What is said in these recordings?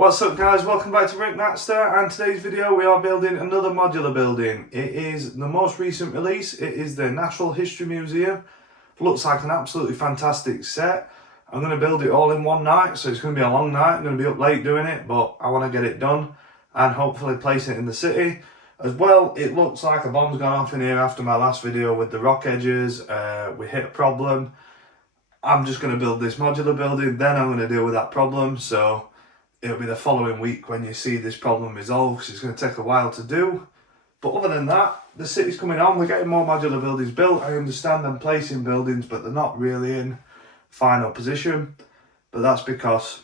What's up guys, welcome back to BRICK-MATTSTER, and today's video we are building another modular building. It is the most recent release. It is the Natural History Museum. Looks like an absolutely fantastic set. I'm going to build it all in one night, so it's going to be a long night. I'm going to be up late doing it, but I want to get it done and hopefully place it in the city. As well, it looks like a bomb's gone off in here after my last video with the rock edges. We hit a problem. I'm just going to build this modular building, then I'm going to deal with that problem. So it'll be the following week when you see this problem resolved, because it's going to take a while to do. But other than that, the city's coming on. We're getting more modular buildings built. I understand I'm placing buildings, but they're not really in final position. But that's because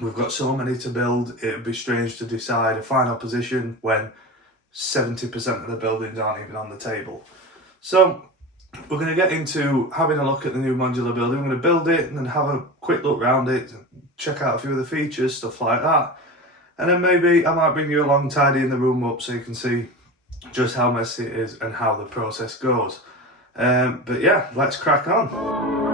we've got so many to build. It would be strange to decide a final position when 70% of the buildings aren't even on the table. So we're going to get into having a look at the new modular building. We're going to build it and then have a quick look around it, check out a few of the features, stuff like that. And then maybe I might bring you along tidying the room up so you can see just how messy it is and how the process goes. But yeah, let's crack on.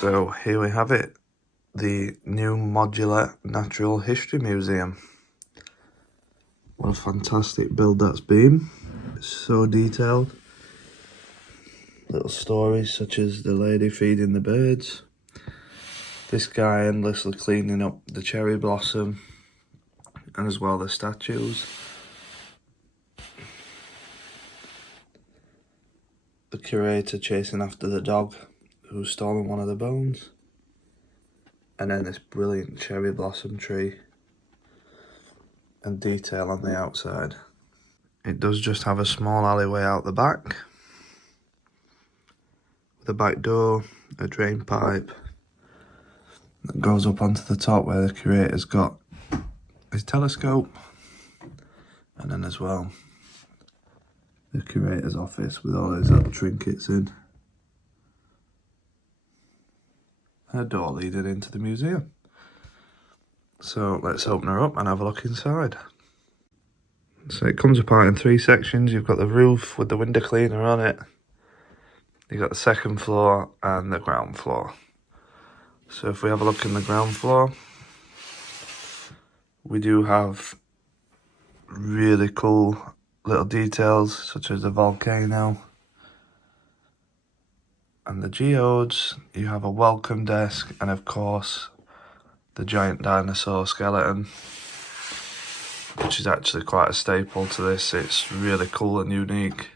So here we have it, the new modular Natural History Museum. What a fantastic build that's been. It's so detailed. Little stories such as the lady feeding the birds, this guy endlessly cleaning up the cherry blossom, and as well the statues. The curator chasing after the dog who's stolen one of the bones, and then this brilliant cherry blossom tree and detail on the outside. It does just have a small alleyway out the back with a back door, a drain pipe that goes up onto the top where the curator's got his telescope, and then as well the curator's office with all his little trinkets in. A door leading into the museum. So let's open her up and have a look inside. So it comes apart in three sections. You've got the roof with the window cleaner on it. You've got the second floor and the ground floor. So if we have a look in the ground floor, we do have really cool little details such as the volcano and the geodes. You have a welcome desk and of course the giant dinosaur skeleton, which is actually quite a staple to this. It's really cool and unique.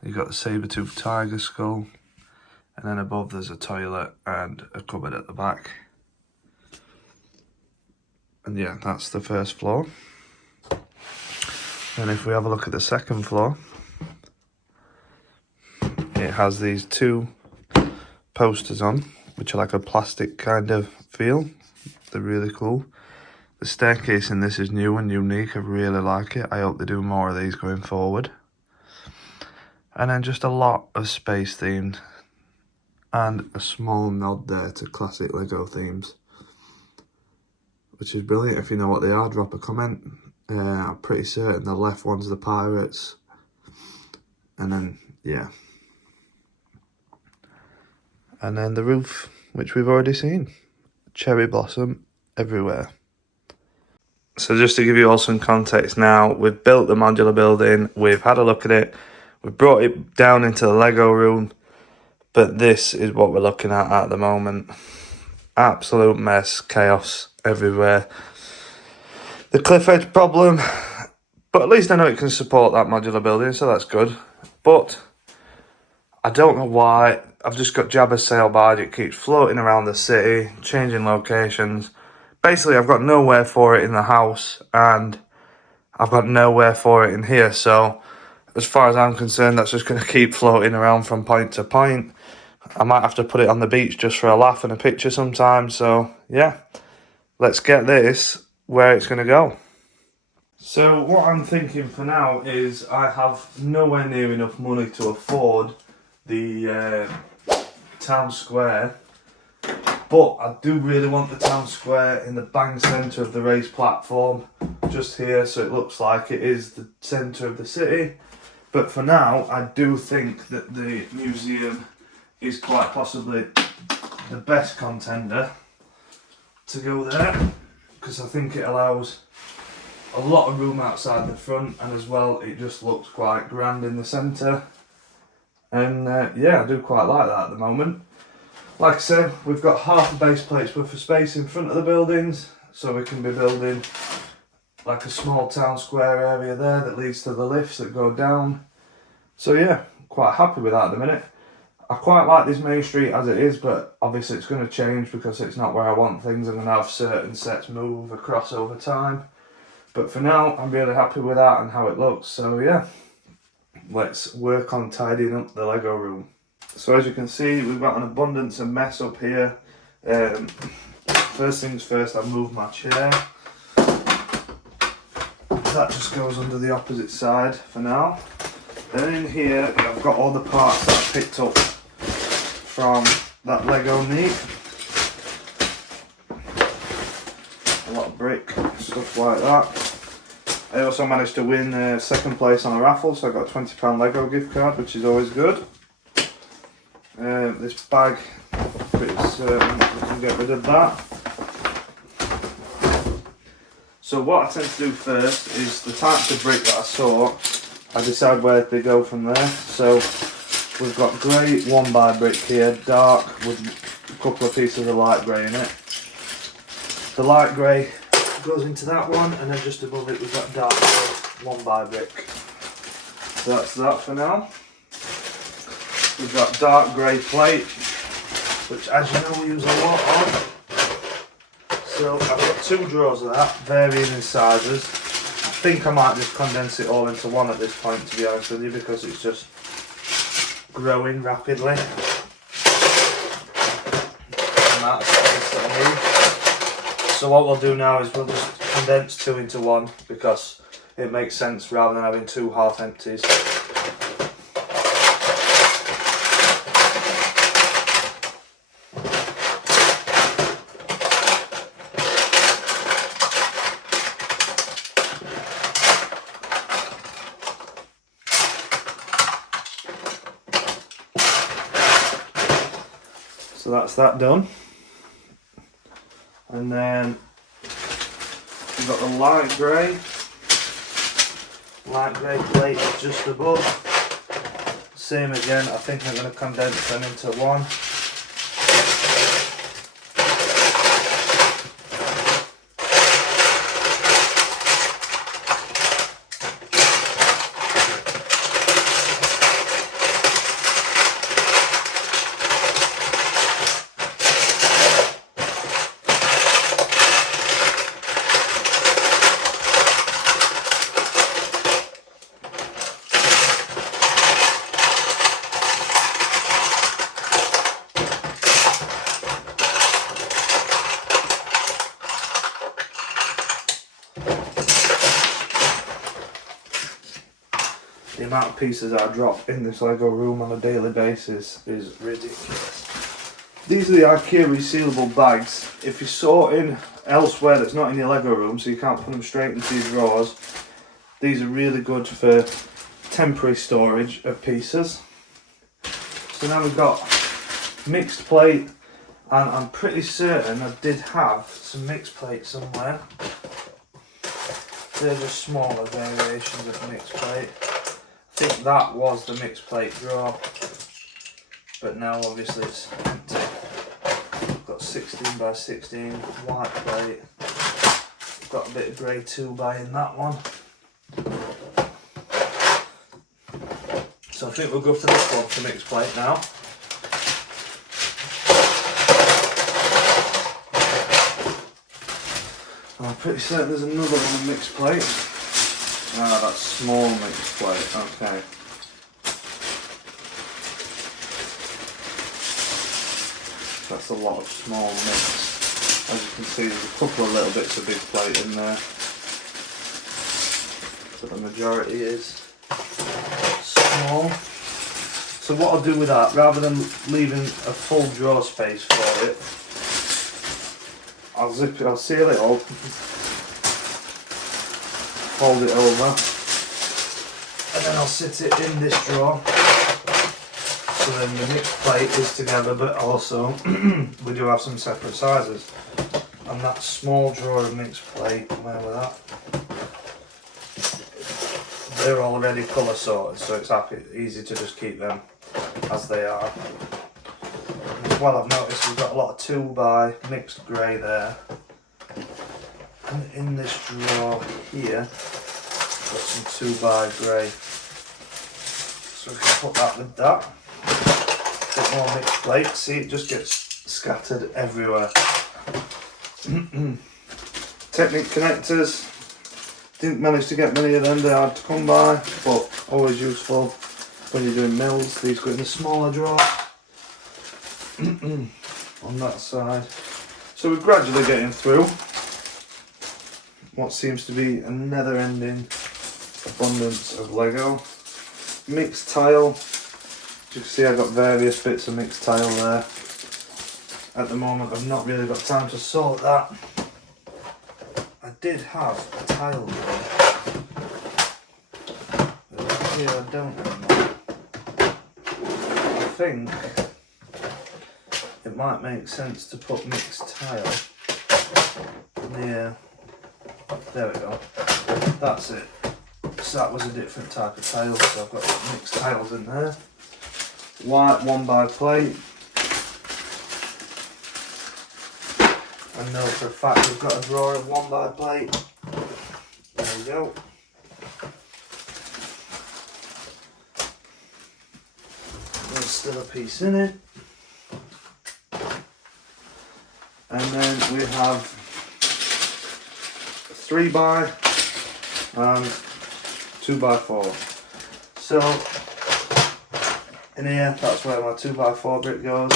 You've got the saber-toothed tiger skull, and then above there's a toilet and a cupboard at the back. And yeah, that's the first floor. And if we have a look at the second floor, it has these two posters on, which are like a plastic kind of feel. They're really cool. The staircase in this is new and unique. I really like it. I hope they do more of these going forward. And then just a lot of space themed and a small nod there to classic Lego themes, which is brilliant. If you know what they are, drop a comment. I'm pretty certain the left one's the pirates, and then yeah, and then the roof, which we've already seen, cherry blossom everywhere. So just to give you all some context now, we've built the modular building, we've had a look at it, we've brought it down into the Lego room, but this is what we're looking at the moment. Absolute mess, chaos everywhere. The cliff edge problem, but at least I know it can support that modular building, so that's good. But I don't know why, I've just got Jabba's sail barge, it keeps floating around the city, changing locations. Basically, I've got nowhere for it in the house, and I've got nowhere for it in here, so as far as I'm concerned, that's just going to keep floating around from point to point. I might have to put it on the beach just for a laugh and a picture sometime, so yeah, let's get this where it's going to go. So what I'm thinking for now is I have nowhere near enough money to afford the town square, but I do really want the town square in the bang centre of the raised platform, just here, so it looks like it is the centre of the city. But for now, I do think that the museum is quite possibly the best contender to go there, because I think it allows a lot of room outside the front, and as well it just looks quite grand in the centre, and yeah, I do quite like that at the moment. Like I said, we've got half a base plate's worth of space in front of the buildings, so we can be building like a small town square area there that leads to the lifts that go down. So yeah, quite happy with that at the minute. I quite like this main street as it is, but obviously it's going to change because it's not where I want things. I'm going to have certain sets move across over time. But for now, I'm really happy with that and how it looks. So yeah, let's work on tidying up the Lego room. So as you can see, we've got an abundance of mess up here. First things first, I moved my chair. That just goes under the opposite side for now. Then in here, I've got all the parts that I picked up from that Lego meet. A lot of brick, stuff like that. I also managed to win second place on a raffle, so I got a £20 Lego gift card, which is always good. This bag, pretty certain we can get rid of that. So what I tend to do first is the types of brick that I saw, I decide where they go from there. So we've got grey 1x brick here, dark with a couple of pieces of light grey in it. The light grey goes into that one, and then just above it we've got dark grey 1x brick. So that's that for now. We've got dark grey plate, which as you know we use a lot of. So I've got 2 drawers of that, varying in sizes. I think I might just condense it all into one at this point, to be honest with you, because it's just growing rapidly. And that's what I need. So what we'll do now is we'll just condense 2 into 1, because it makes sense rather than having 2 half empties. So that's that done, and then we've got the light grey plate just above. Same again, I think I'm going to condense them into one. amount of pieces I drop in this Lego room on a daily basis is ridiculous. These are the IKEA resealable bags. If you're sorting elsewhere that's not in your Lego room, so you can't put them straight into your drawers, these are really good for temporary storage of pieces. So now we've got mixed plate, and I'm pretty certain I did have some mixed plate somewhere. They're just smaller variations of mixed plate. I think that was the mixed plate drawer, but now obviously it's empty. I've got 16 by 16 white plate. I've got a bit of grey 2x in that one. So I think we'll go for this one for mixed plate now. I'm pretty certain there's another one of mixed plate. Ah, that's small mixed plate, okay. That's a lot of small mix. As you can see, there's a couple of little bits of big plate in there. So the majority is small. So what I'll do with that, rather than leaving a full drawer space for it, I'll zip it, I'll seal it up, fold it over, and then I'll sit it in this drawer. So then the mixed plate is together, but also we do have some separate sizes. And that small drawer of mixed plate, where was that? They're already colour sorted, so it's easy to just keep them as they are. As well, I've noticed we've got a lot of 2x mixed grey there. And in this drawer here, got some 2x grey. So we can put that with that. A bit more mixed plate. See, it just gets scattered everywhere. Technic connectors. Didn't manage to get many of them, they're hard to come by, but always useful when you're doing mills. These go in a smaller drawer. On that side. So we're gradually getting through what seems to be a never-ending abundance of Lego. Mixed tile. As you can see, I've got various bits of mixed tile there. At the moment, I've not really got time to sort that. I did have a tile drawer, but here I don't anymore. I think it might make sense to put mixed tile near, there we go, that's it. So that was a different type of tile, so I've got mixed tiles in there. White 1x plate. I know for a fact we've got a drawer of 1x plate. There we go. There's still a piece in it. And then we have 3x and 2x4. So in here, that's where my 2x4 brick goes.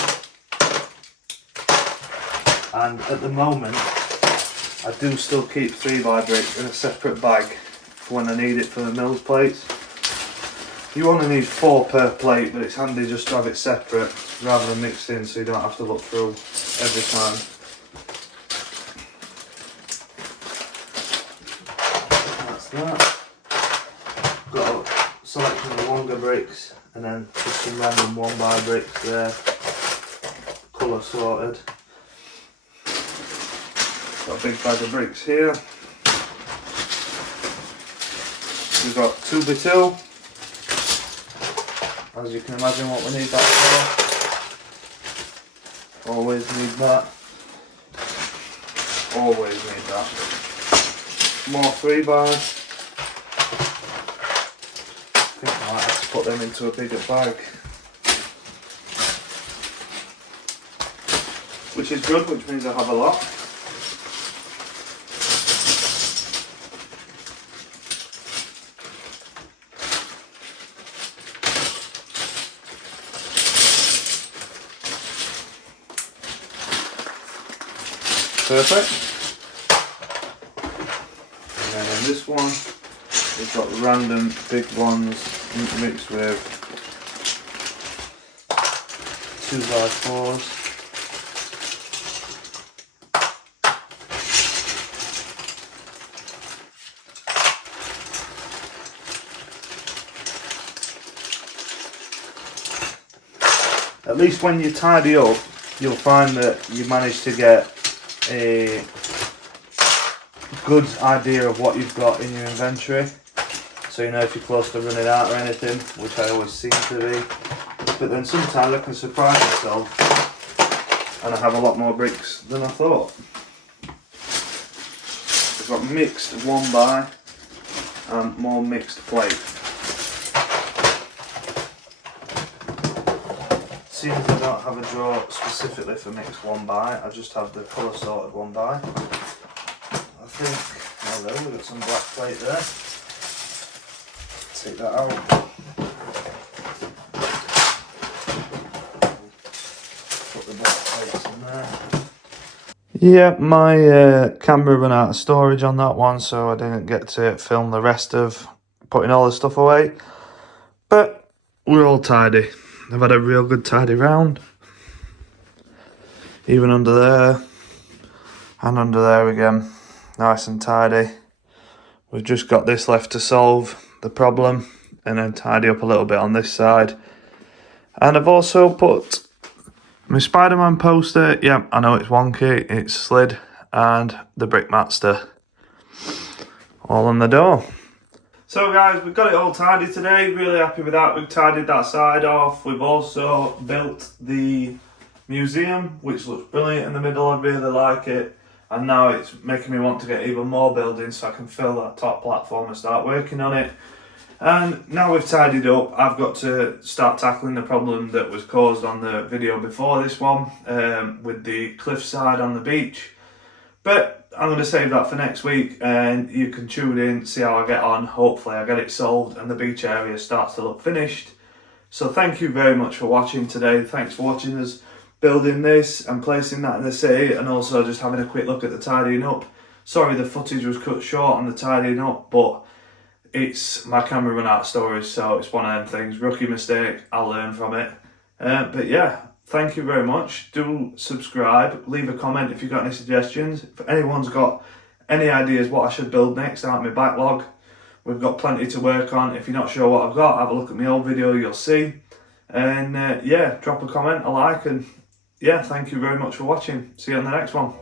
And at the moment, I do still keep 3x brick in a separate bag for when I need it for the mills plates. You only need 4 per plate, but it's handy just to have it separate rather than mixed in, so you don't have to look through every time. That's that. Got a selection of longer bricks and then just some random 1x bricks there, colour sorted. Got a big bag of bricks here. We've got 2x2. As you can imagine what we need that for. Always need that. Always need that. More 3x. I think I might have to put them into a bigger bag. Which is good, which means I have a lot. Perfect. And then in this one, we've got random big ones mixed with 2x4s. At least when you tidy up, you'll find that you manage to get a good idea of what you've got in your inventory. So you know if you're close to running out or anything, which I always seem to be. But then sometimes I can surprise myself and I have a lot more bricks than I thought. I've got mixed 1x and more mixed plate. Seeing as I don't have a drawer specifically for mixed 1x, I just have the colour sorted 1x. I think, oh there, we've got some black plate there. Take that out. Put the black plates in there. Yeah, my camera ran out of storage on that one, so I didn't get to film the rest of putting all the stuff away. But we're all tidy. I've had a real good tidy round. Even under there and under there again. Nice and tidy. We've just got this left to solve the problem and then tidy up a little bit on this side. And I've also put my Spider-Man poster. Yeah, I know it's wonky, it's slid, and the BRICK-MATTSTER all on the door. So guys, we've got it all tidy today, really happy with that. We've tidied that side off. We've also built the museum, which looks brilliant in the middle. I really like it. And now it's making me want to get even more buildings so I can fill that top platform and start working on it. And now we've tidied up, I've got to start tackling the problem that was caused on the video before this one, with the cliffside on the beach. But I'm going to save that for next week and you can tune in, see how I get on. Hopefully I get it solved and the beach area starts to look finished. So thank you very much for watching today. Thanks for watching us building this and placing that in the city, and also just having a quick look at the tidying up. Sorry the footage was cut short on the tidying up, but it's my camera ran out of storage, so it's one of them things. Rookie mistake, I'll learn from it. But yeah, thank you very much. Do subscribe, leave a comment if you've got any suggestions. If anyone's got any ideas what I should build next out of my backlog, we've got plenty to work on. If you're not sure what I've got, have a look at my old video, you'll see. And yeah, drop a comment, a like, and yeah, thank you very much for watching. See you on the next one.